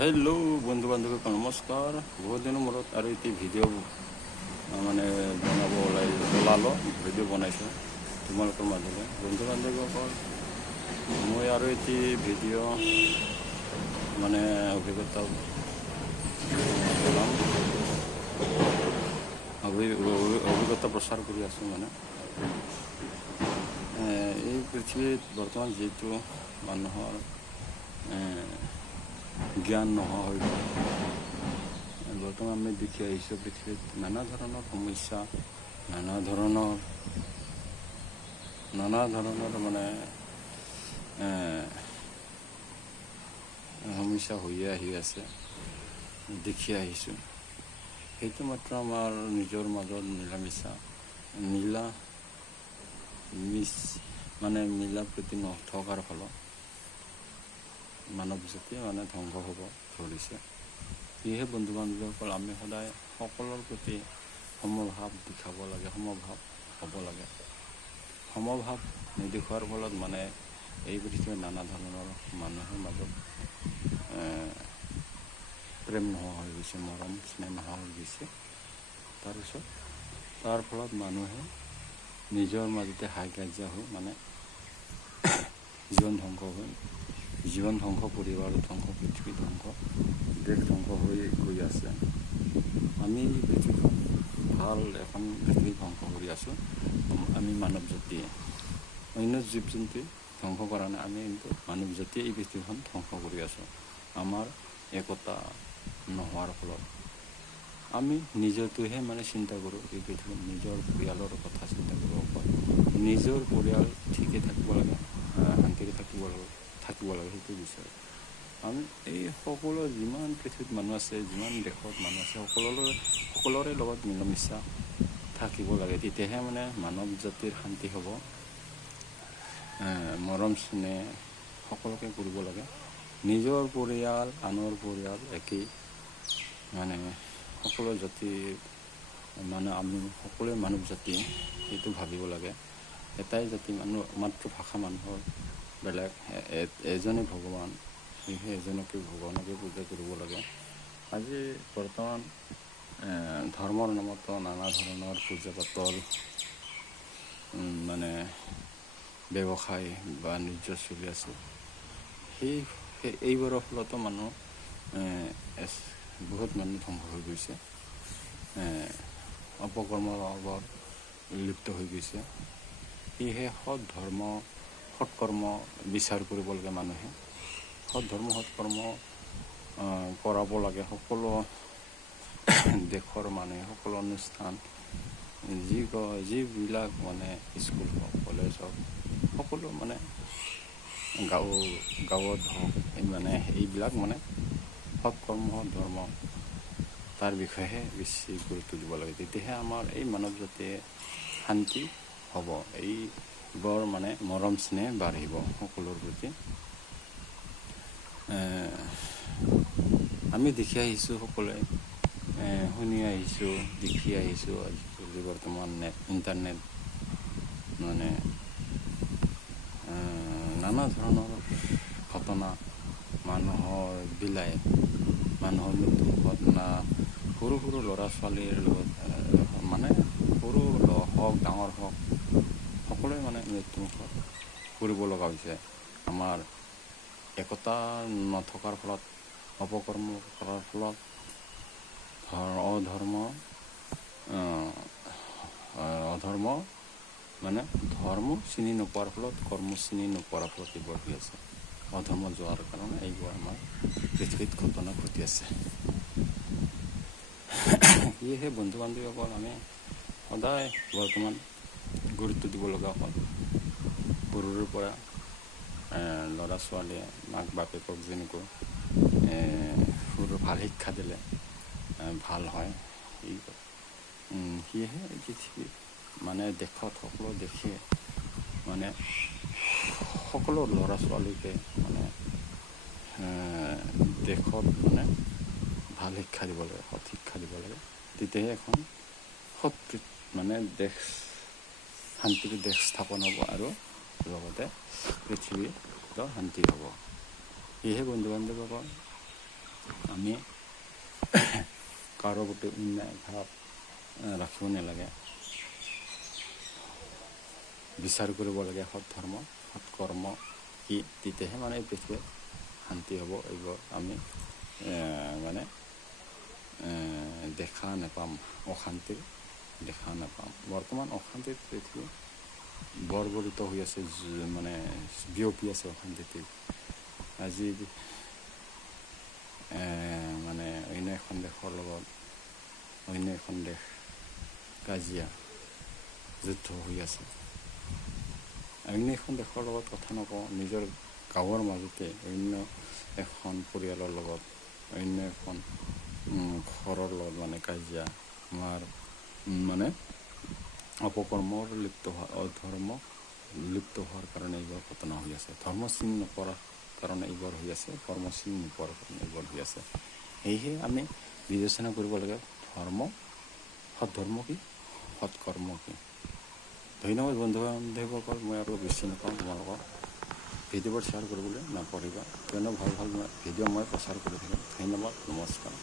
Hello' বন্ধু বান্ধৱীক নমস্কাৰ। বহুত দিনৰ মূৰত আৰু এটি ভিডিঅ' মানে ওলালোঁ ভিডিঅ' বনাইছোঁ তোমালোকৰ মাজলৈ। বন্ধু বান্ধৱীসকল, মই আৰু এটি ভিডিঅ' মানে অভিজ্ঞতা ওলাম, অভিজ্ঞতা প্ৰচাৰ কৰি আছোঁ। মানে এই পৃথিৱীত বৰ্তমান যিটো মানুহৰ জ্ঞান নোহোৱা হৈ গ'ল, বৰ্তমান আমি দেখি আহিছোঁ পৃথিৱীত নানা ধৰণৰ সমস্যা, নানা ধৰণৰ মানে সমস্যা হৈয়ে আহি আছে, দেখি আহিছোঁ। সেইটো মাত্ৰ আমাৰ নিজৰ মাজত মিলা প্ৰীতি নথকাৰ ফলত মানৱ জাতি মানে ধ্বংস হ'ব ধৰিছে। সেয়েহে বন্ধু বান্ধৱীসকল, আমি সদায় সকলোৰ প্ৰতি সমভাৱ দেখাব লাগে, সমভাৱ হ'ব লাগে। সমভাৱ নেদেখুৱাৰ ফলত মানে এই পৃথিৱীত নানা ধৰণৰ মানুহৰ মাজত প্ৰেম নোহোৱা হৈ গৈছে, মৰম স্নেহ নোহোৱা হৈ গৈছে। তাৰ ফলত মানুহে নিজৰ মাজতে হাই কাজিয়া হৈ মানে জীৱন ধ্বংস, পৰিবাৰ ধ্বংস, পৃথিৱী ধ্বংস, দেশ ধ্বংস হৈ গৈ আছে। আমি পৃথিৱীখন ভাল এখন পৃথিৱী ধ্বংস কৰি আছোঁ। আমি মানৱ জাতিয়ে, অন্য জীৱ জন্তুৱে ধ্বংস কৰা নাই, আমি কিন্তু মানৱ জাতিয়ে এই পৃথিৱীখন ধ্বংস কৰি আছোঁ। আমাৰ একতা নোহোৱাৰ ফলত আমি নিজৰটোহে মানে চিন্তা কৰোঁ। এই পৃথিৱীত নিজৰ পৰিয়ালৰ কথা চিন্তা কৰোঁ, নিজৰ পৰিয়াল ঠিকে থাকিব লাগে, শান্তিৰে থাকিব লাগে, সেইটো বিচাৰোঁ। আমি এই সকলো যিমান পৃথিৱীত মানুহ আছে, যিমান দেশত মানুহ আছে, সকলোৰে লগত মিলামিছা থাকিব লাগে। তেতিয়াহে মানে মানৱ জাতিৰ শান্তি হ'ব। মৰম স্নেহ সকলোকে কৰিব লাগে। নিজৰ পৰিয়াল, আনৰ পৰিয়াল একেই। মানে সকলো জাতিৰ মানে আমি সকলোৱে মানৱ জাতি, সেইটো ভাবিব লাগে। এটাই জাতি, মাতৃভাষা মানুহৰ বেলেগ, এজনে ভগৱান, সেয়েহে এজনকে ভগৱানকে পূজা কৰিব লাগে। আজি বৰ্তমান ধৰ্মৰ নামতো নানা ধৰণৰ পূজা পাতল, মানে ব্যৱসায় বাণিজ্য চলি আছে। এইবোৰৰ ফলতো বহুত মানুহ ধ্বংস হৈ গৈছে, অপকৰ্মৰ লগত লিপ্ত হৈ গৈছে। সেয়েহে সৎকৰ্ম বিচাৰ কৰিব লাগে মানুহে। সৎকৰ্ম কৰাব লাগে। সকলো দেশৰ মানুহে, সকলো অনুষ্ঠান, যিবিলাক মানে স্কুল হওক, কলেজ হওক, সকলো মানে গাঁৱত হওক, মানে এইবিলাক মানে সৎকৰ্ম ধৰ্ম, তাৰ বিষয়েহে বেছি গুৰুত্ব দিব লাগে। তেতিয়াহে আমাৰ এই মানৱ জাতিয়ে শান্তি হ'ব, এইবোৰ মানে মৰম স্নেহ বাঢ়িব সকলোৰ প্ৰতি। আমি দেখি আহিছোঁ, সকলোৱে শুনি আহিছোঁ, দেখি আহিছোঁ। আজিকালি বৰ্তমান ইণ্টাৰনেট মানে নানা ধৰণৰ ঘটনা মানুহৰ মৃত্যু ঘটনা, সৰু ল'ৰা ছোৱালীৰ লগত, মানে সৰু হওক ডাঙৰ হওক, সকলোৱে মানে মৃত্যুমুখত পৰিব লগা হৈছে। আমাৰ একতা নথকাৰ ফলত, অপকৰ্ম কৰাৰ ফলত, অধৰ্ম মানে ধৰ্ম চিনি নোপোৱাৰ ফলত, কৰ্ম চিনি নোপোৱাৰ ফলত এইবোৰ হৈ আছে। অধৰ্ম যোৱাৰ কাৰণে এইবোৰ আমাৰ পৃথিৱীত ঘটনা ঘটি আছে। সেয়েহে বন্ধু বান্ধৱীসকল, আমি সদায় বৰ্তমান গুৰুত্ব দিব লগা হ'ল। সৰুৰে পৰা ল'ৰা ছোৱালীয়ে মাক বাপেকক যেনেকৈ ভাল শিক্ষা দিলে ভাল হয়। সেয়েহে পৃথিৱীত মানে দেশত, সকলো দেশে মানে সকলো ল'ৰা ছোৱালীকে মানে দেশত মানে ভাল শিক্ষা দিব লাগে, সৎ শিক্ষা দিব লাগে। তেতিয়াহে এখন শান্তিৰ দেশ স্থাপন হ'ব, আৰু লগতে পৃথিৱীতো শান্তি হ'ব। সেয়েহে বন্ধু বান্ধৱীসকল, আমি কাৰো প্ৰতি অন্যায় ভাৱ ৰাখিব নালাগে। বিচাৰ কৰিব লাগে সৎ ধৰ্ম সৎ কৰ্ম কি, তেতিয়াহে মানে এই পৃথিৱীত শান্তি হ'ব। এইবোৰ আমি মানে দেখা নাপাম, অশান্তিৰ দেখা নাপাম। বৰ্তমান অশান্তিত পৃথিৱী বৰ্বৰিত হৈ আছে, মানে বিয়পি আছে অশান্তিতে। আজি মানে অন্য এখন দেশৰ লগত অন্য এখন দেশ কাজিয়া যুদ্ধ হৈ আছে। অন্য এখন দেশৰ লগত কথা নকওঁ, নিজৰ গাঁৱৰ মাজতে অন্য এখন পৰিয়ালৰ লগত অন্য এখন ঘৰৰ লগত মানে কাজিয়া, আমাৰ মানে অপকৰ্মৰ লিপ্ত হোৱা, অধৰ্ম লিপ্ত হোৱাৰ কাৰণে এইবোৰ ঘটনা হৈ আছে। ধৰ্ম চিন নকৰাৰ কাৰণে এইবোৰ হৈ আছে, কৰ্ম চিন নোপোৱাৰ কাৰণে এইবোৰ হৈ আছে। সেয়েহে আমি বিবেচনা কৰিব লাগে ধৰ্ম, সৎ ধৰ্ম কি, সৎ কৰ্ম কি। ধন্যবাদ বন্ধু বান্ধৱসকল। মই আৰু বেছি নকওঁ, তোমালোকক ভিডিঅ'বোৰ শ্বেয়াৰ কৰিবলৈ নাপাহৰিবা, কিয়নো ভাল ভাল ভিডিঅ' মই প্ৰচাৰ কৰি থাকিম। ধন্যবাদ, নমস্কাৰ।